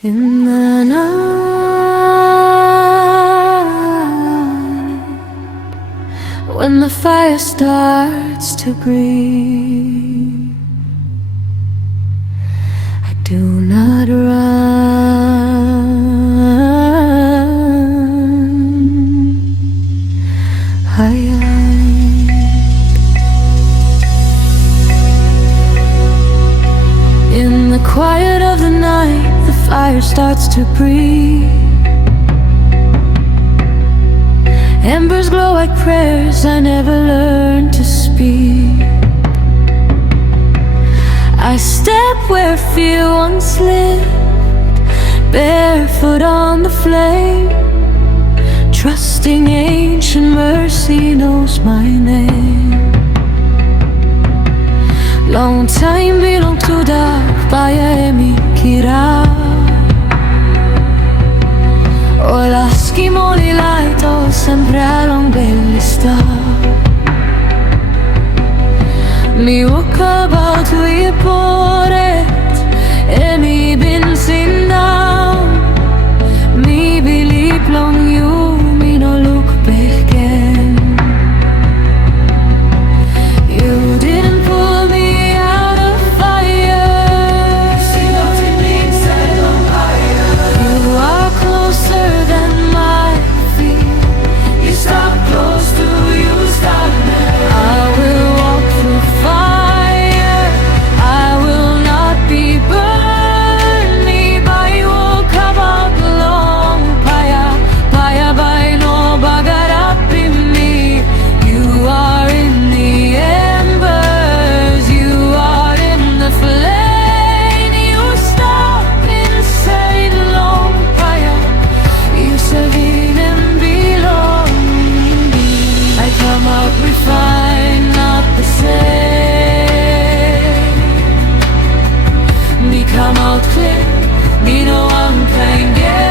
In the night, when the fire starts to breathe, I do not run, I hide. In the quiet of the night, the fire starts to breathe. Embers glow like prayers I never learned to speak. I step where fear once lived, barefoot on the flame, trusting ancient mercy knows my name. Long time belong to dark, baya emikira. O l'aschimo li laito sempre along bellista. Mi walk about we put it, and me been seen down. Me believe long you, me no look back again. You didn't pull me out of fire. You see nothing being set on fire. You are closer than my feet. You stop close to you stop now. I will walk through fire. I will not be burned. Me by will come out long. Paya, paya by no bagar up in me. You are in the embers. You are in the flame. You stop inside long. Paya, you serve and belong. I come out refined, not the same. Me come out clear, me no one can get.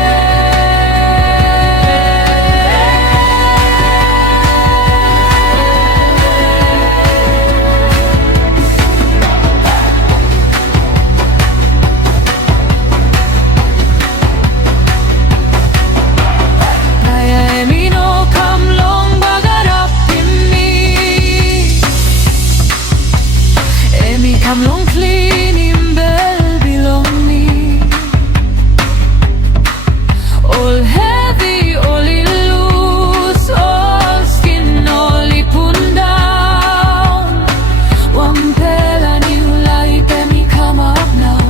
Me no come long bagar up in me. Me come long clean in bell belong me. All heavy, all loose, all skin, all put down. One pale and you like me come up now.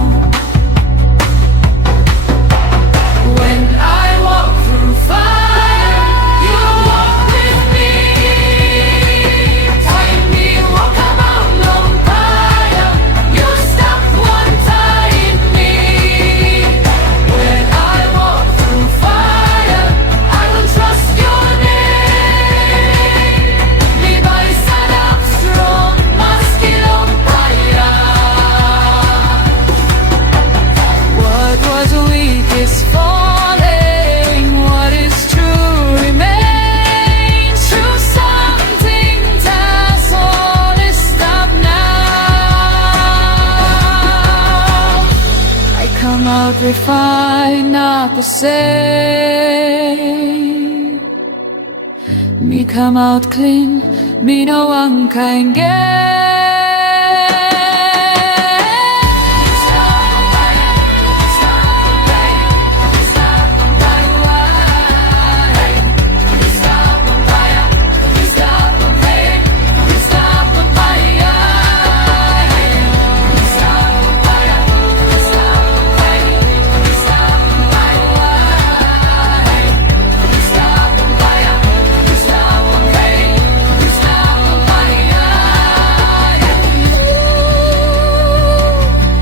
When I walk through fire, you walk with me. Time me walk about long fire. You stop one time me. When I walk through fire, I will trust your name. Me by stand up strong, muscle on fire. What was weak is falling. What is true remains true. Something tells all is stop now. I come out refined, not the same. Me come out clean, me no one can get.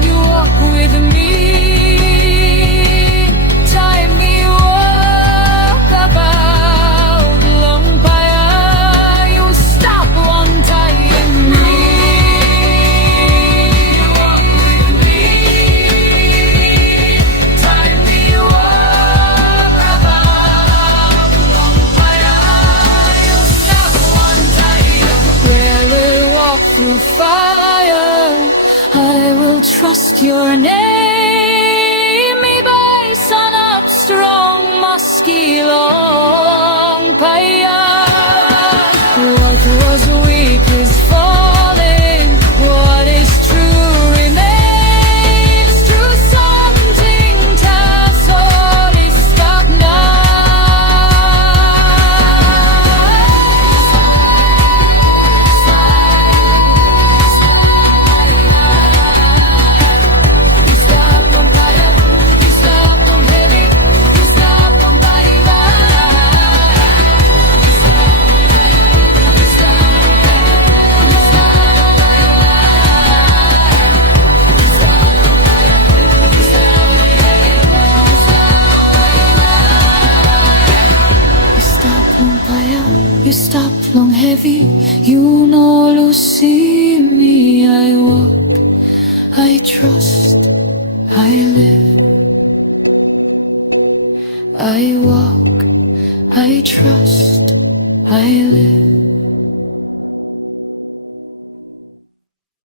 You walk with me. Time me walk about long fire. You stop one time me. You walk with me. Time me walk about long fire. You stop one time. Where we'll walk through fire, I will trust your name. Me by long paya. What was weak is falling. What is true remains true. Something totally stuck now. You stop long heavy, you know Lucy me. I walk, I trust, I live. I walk, I trust, I live.